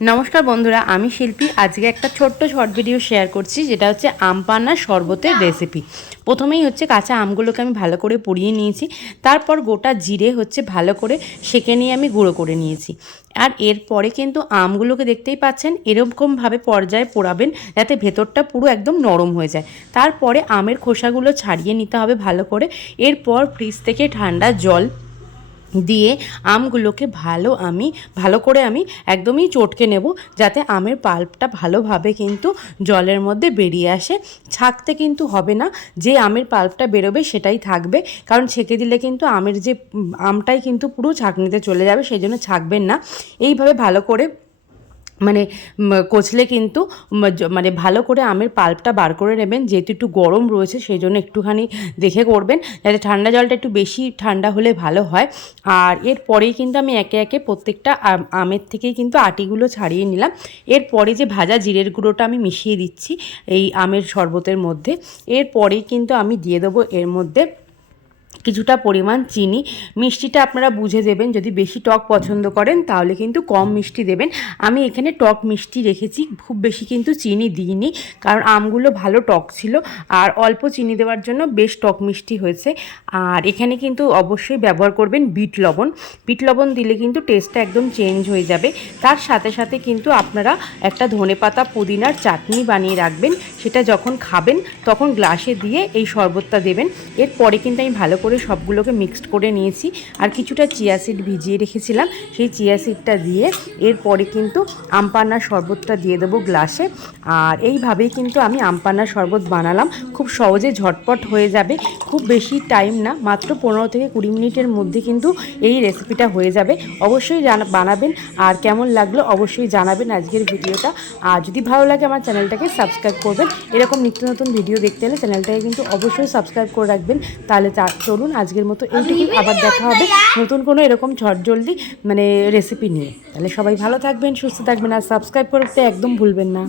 নমস্কার বন্ধুরা, আমি শিল্পী। আজকে একটা ছোট্ট শর্ট ভিডিও শেয়ার করছি, যেটা হচ্ছে আম পান্নার শরবতের রেসিপি। প্রথমেই হচ্ছে কাঁচা আমগুলোকে আমি ভালো করে পুড়িয়ে নিয়েছি। তারপর গোটা জিরে হচ্ছে ভালো করে সেঁকে নিয়ে আমি গুঁড়ো করে নিয়েছি। আর এরপরে কিন্তু আমগুলোকে দেখতেই পাচ্ছেন, এরকমভাবে পর্যায়ে পোড়াবেন যাতে ভেতরটা পুরো একদম নরম হয়ে যায়। তারপরে আমের খোসাগুলো ছাড়িয়ে নিতে হবে ভালো করে। এরপর ফ্রিজ থেকে ঠান্ডা জল দিয়ে আমগুলোকে ভালো করে আমি একদমই চটকে নেব, যাতে আমের পাল্পটা ভালোভাবে কিন্তু জলের মধ্যে বেরিয়ে আসে। ছাঁকতে কিন্তু হবে না, যে আমের পাল্পটা বেরোবে সেটাই থাকবে, কারণ ছেঁকে দিলে কিন্তু আমের যে আমটাই কিন্তু পুরো ছাঁকনিতে চলে যাবে, সেই জন্য ছাঁকবেন না। এইভাবে ভালো করে কচলে কিন্তু ভালো করে আমের পাল্পটা বার করে নেবেন। যেহেতু একটু গরম রয়েছে, সেই জন্য একটুখানি দেখে করবেন, যাতে ঠান্ডা জলটা একটু বেশি ঠান্ডা হলে ভালো হয়। আর এরপরেই কিন্তু আমি একে একে প্রত্যেকটা আমের থেকেই কিন্তু আটিগুলো ছাড়িয়ে নিলাম। এরপরে যে ভাজা জিরের গুঁড়োটা আমি মিশিয়ে দিচ্ছি এই আমের শরবতের মধ্যে। এরপরেই কিন্তু আমি দিয়ে দেবো এর মধ্যে কিছুটা পরিমাণ চিনি। মিষ্টিটা আপনারা বুঝে দেবেন, যদি বেশি টক পছন্দ করেন তাহলে কিন্তু কম মিষ্টি দেবেন। আমি এখানে টক মিষ্টি রেখেছি, খুব বেশি কিন্তু চিনি দিইনি, কারণ আমগুলো ভালো টক ছিল। আর অল্প চিনি দেওয়ার জন্য বেশ টক মিষ্টি হয়েছে। আর এখানে কিন্তু অবশ্যই ব্যবহার করবেন বিট লবণ। বিট লবণ দিলে কিন্তু টেস্টটা একদম চেঞ্জ হয়ে যাবে। তার সাথে সাথে কিন্তু আপনারা একটা ধনেপাতা পুদিনার চাটনি বানিয়ে রাখবেন, সেটা যখন খাবেন তখন গ্লাসে দিয়ে এই শরবতটা দেবেন। এরপরে কিন্তু আমি ভালো করে সবগুলোকে মিক্সড করে নিয়েছি। আর কিছুটা চিয়া সিড ভিজিয়ে রেখেছিলাম, সেই চিয়া সিডটা দিয়ে এরপরে কিন্তু আম পান্নার শরবতটা দিয়ে দেবো গ্লাসে। আর এইভাবেই কিন্তু আমি আম পান্নার শরবত বানালাম। খুব সহজে ঝটপট হয়ে যাবে, খুব বেশি টাইম না, মাত্র 15 থেকে 20 মিনিটের মধ্যে কিন্তু এই রেসিপিটা হয়ে যাবে। অবশ্যই বানাবেন। আর কেমন লাগলো অবশ্যই জানাবেন আজকের ভিডিওটা। আর যদি ভালো লাগে আমার চ্যানেলটাকে সাবস্ক্রাইব করবেন। এরকম নিত্য নতুন ভিডিও দেখতে হলে চ্যানেলটাকে কিন্তু অবশ্যই সাবস্ক্রাইব করে রাখবেন। তাহলে চলুন আজকের মতো এইটুকুই, আবার দেখা হবে নতুন কোনো এরকম ঝটজলদি রেসিপি নিয়ে। তাহলে সবাই ভালো থাকবেন, সুস্থ থাকবেন, আর সাবস্ক্রাইব করতে একদম ভুলবেন না।